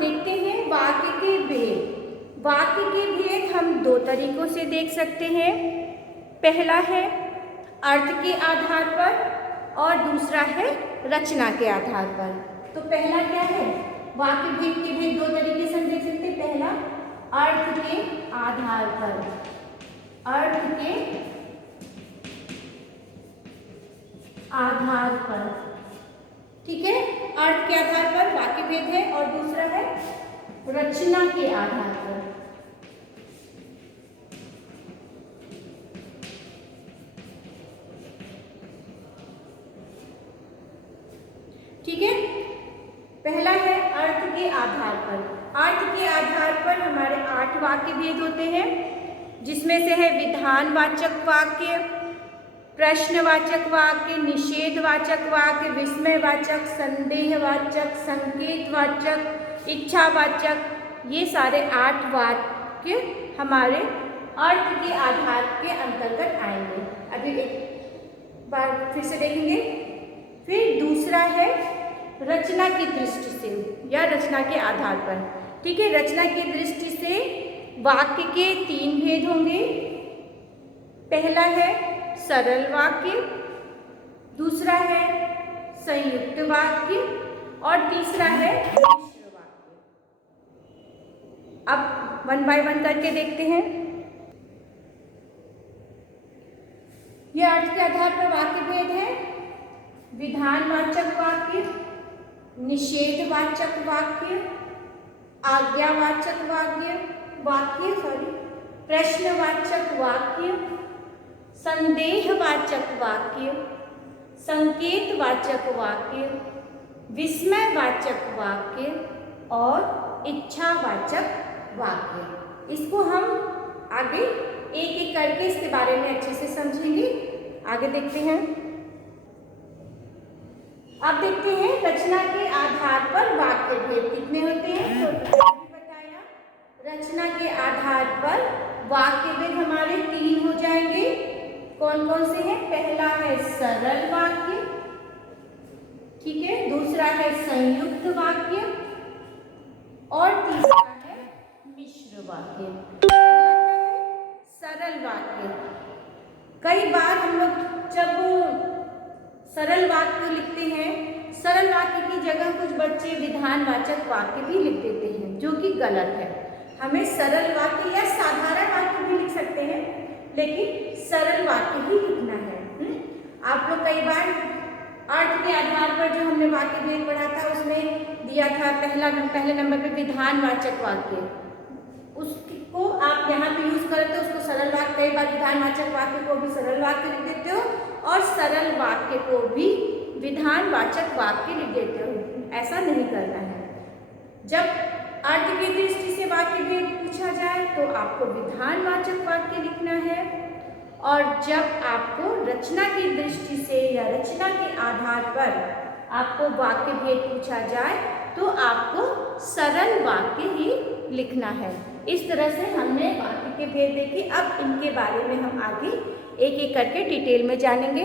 देखते हैं वाक्य के भेद। वाक्य के भेद हम दो तरीकों से देख सकते हैं। पहला है अर्थ के आधार पर और दूसरा है रचना के आधार पर। तो पहला क्या है, वाक्य भेद के भेद दो तरीके से हम देख सकते हैं। पहला अर्थ के आधार पर, अर्थ के आधार पर, ठीक है, अर्थ के आधार पर वाक्य भेद है और दूसरा है रचना के आधार पर। ठीक है, पहला है अर्थ के आधार पर। अर्थ के आधार पर हमारे 8 वाक्य भेद होते हैं, जिसमें से है विधानवाचक वाक्य, प्रश्नवाचक वाक्य, निषेधवाचक वाक्य, विस्मयवाचक, संदेहवाचक, संकेतवाचक, इच्छावाचक। ये सारे 8 वाक्य हमारे अर्थ के आधार के अंतर्गत आएंगे। अभी एक बार फिर से देखेंगे। फिर दूसरा है रचना की दृष्टि से या रचना के आधार पर। ठीक है, रचना की दृष्टि से वाक्य के 3 भेद होंगे। पहला है सरल वाक्य, दूसरा है संयुक्त वाक्य और तीसरा है मिश्र वाक्य। अब 1 बाय 1 करके देखते हैं। यह अर्थ के आधार पर वाक्य भेद है विधानवाचक वाक्य, निषेधवाचक वाक्य, आज्ञावाचक प्रश्नवाचक वाक्य, संदेहवाचक वाक्य, संकेतवाचक वाक्य, विस्मयवाचक वाक्य और इच्छावाचक वाक्य। इसको हम आगे एक एक करके इसके बारे में अच्छे से समझेंगे। आगे देखते हैं। अब देखते हैं रचना के आधार पर वाक्य भेद कितने होते हैं। तो बताया रचना के आधार पर वाक्य भेद हमारे 3 हो जाएंगे। कौन कौन से हैं? पहला है सरल वाक्य, ठीक है, दूसरा है संयुक्त वाक्य और तीसरा है मिश्र वाक्य। पहला है सरल वाक्य। कई बार हम लोग जब सरल वाक्य लिखते हैं, सरल वाक्य की जगह कुछ बच्चे विधानवाचक वाक्य भी लिख देते हैं, जो कि गलत है। हमें सरल वाक्य या साधारण वाक्य भी लिख सकते हैं, लेकिन सरल वाक्य ही लिखना है। आप लोग कई बार अर्थ के आधार पर जो हमने वाक्य भेद पढ़ा था उसमें दिया था पहले नंबर पे विधानवाचक वाक्य, उसको आप यहाँ पे यूज करते हो उसको सरल वाक्य। कई बार विधानवाचक वाक्य को भी सरल वाक्य लिख देते हो और सरल वाक्य को भी विधानवाचक वाक्य लिख देते हो। ऐसा नहीं करना है। जब अर्थ की दृष्टि से वाक्य भेद पूछा जाए तो आपको विधानवाचक वाक्य लिखना है, और जब आपको रचना की दृष्टि से या रचना के आधार पर आपको वाक्य भेद पूछा जाए तो आपको सरल वाक्य ही लिखना है। इस तरह से हमने वाक्य के भेद देखे। अब इनके बारे में हम आगे एक एक करके डिटेल में जानेंगे।